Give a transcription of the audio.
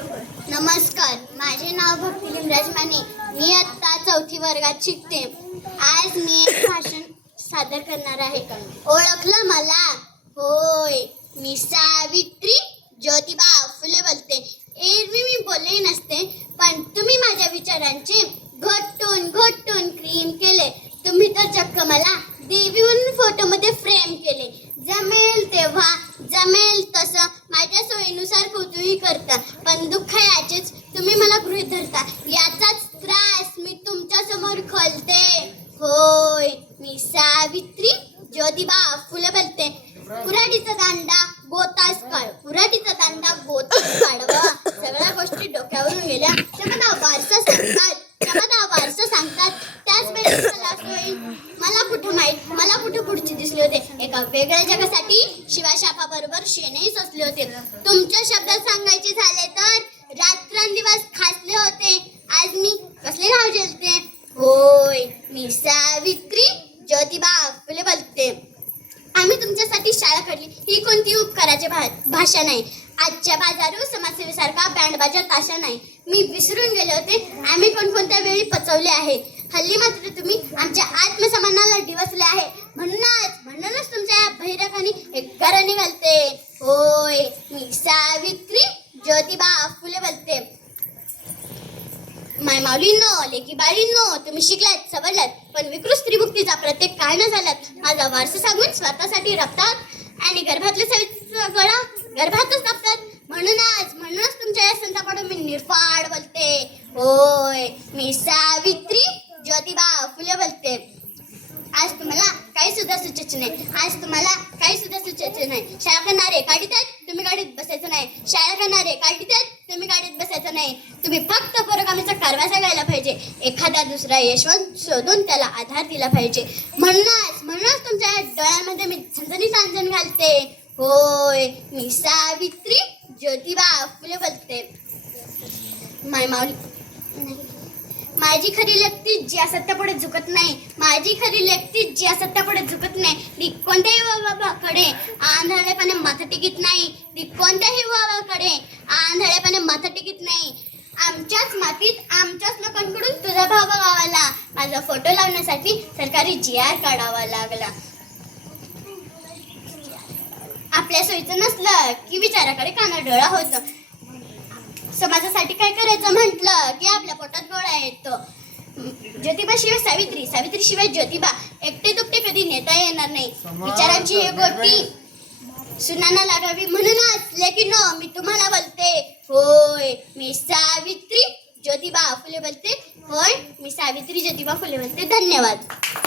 नमस्कार, माझे नाव भक्ती लिमराज माने. मी आत्ता 4थी वर्गात शिकते. आज मी एक भाषण सादर करणार आहे. ओळखलं मला? होय, मी सावित्री ज्योतिबा फुले बोलते. एरवी मी बोलले नसते, पण तुम्ही माझ्या विचारांचे घोटून घोटून क्रीम केले. तुम्ही तर चक्क मला देवी म्हणून फोटोमध्ये फ्रेम केले. जमेल तेव्हा जमेल तसं माझ्या सोयीनुसार कुठेही करता, पण दुःख याचेच तुम्ही मला गृहीत धरता. याचाच त्रास मी तुमच्या समोर खोलते. होय, मी सावित्री ज्योतिबा फुले बोलते. कुऱ्हाडीचा दांडा गोतास काढ, कुऱ्हाडीचा दांडा गोतास काढवा. सगळ्या गोष्टी डोक्यावरून गेल्या. चमदा वारसा सांगतात, चमदा वारसा सांगतात. त्याच वेळेस मला कुठं माहित, मला कुठं पुढचे दिसले होते. एका वेगळ्या जगासाठी शिवाशापा बरोबर शेणही सचले होते. तुमच्या शब्दात सांगायचे झाले तर रात्रंदिवस खासले होते. आज मी कसले नाव जेलते? होय, मी सावित्री ज्योतिबा फुले बोलते. आम्ही तुमच्यासाठी शाळा काढली, ही कोणती उपकाराची भाषा नाही. आजच्या बाजारू समाजसेवेसारखा बँडबाजा ताशा नाही. मी विसरून गेले होते आम्ही कोणकोणत्या वेळी पचवले आहे. हल्ली मात्र तुम्ही आमच्या आत्मसन्मानाला डिवचले आहे. म्हणूनच तुमच्या बहिरखानी एक घराने घालते. होय, मी सावित्री ज्योतिबा फुले बोलते. माय माऊलींनो, लेकी बाळींनो, तुम्ही शिकलात सवरलात, पण विकृत स्त्रीमुक्तीचा प्रत्येक काळ न झालात. माझा वारसा सांगून स्वतःसाठी रपतात आणि गर्भातल्या सवितीचा गळा गर्भातच दाबतात. म्हणूनच तुमच्या या संतापाडून मी निर्फाड बोलते. होय, मी सावित्री ज्योतिबा फुले बोलते. आज तुम्हाला काही सुद्धा सुचायचे नाही. आज तुम्हाला काही सुद्धा सुचायचे नाही. शाळा करणारे गाडीत आहेत, तुम्ही गाडीत बसायचं नाही. शाळा करणारे गाडीत आहेत, तुम्ही गाडीत बसायचं नाही. तुम्ही फक्त पुरोगामीचा कारवा सांगायला पाहिजे. एखादा दुसरा यशवंत शोधून त्याला आधार दिला पाहिजे. म्हणूनच तुमच्या डोळ्यांमध्ये मी झणझणीत अंजन घालते. होय, मी सावित्री ज्योतिबा फुले बोलते. माझी खरी व्यक्ती जी असत्यापुढे झुकत नाही. माझी खरी व्यक्ती जी असत्यापुढे झुकत नाही. ती कोणत्याही बाबाकडे आंधळेपणे माथा टेकीत नाही. ती कोणत्याही बाबाकडे आंधळेपणे माथा टेकीत नाही. आमच्याच मातीत आमच्याच लोकांकडून तुझा भाव बघावाला. माझा फोटो लावण्यासाठी सरकारी GR काढावा लागला. आपल्या सोयीचं नसलं की विचाराकडे कानाडोळा होतं. समाजासाठी काय करायचं म्हटलं की आपल्या पोटात गोळा येतो. ज्योतिबा शिवाय सावित्री, सावित्री शिवाय ज्योतिबा. एकटे दुकटे कधी नेता येणार नाही. विचारांची हे गोटी सुनांना लागावी. म्हणूनच लेकीनो मी तुम्हाला बोलते. होय, मी सावित्री ज्योतिबा फुले बोलते. होय, मी सावित्री ज्योतिबा फुले बोलते. धन्यवाद.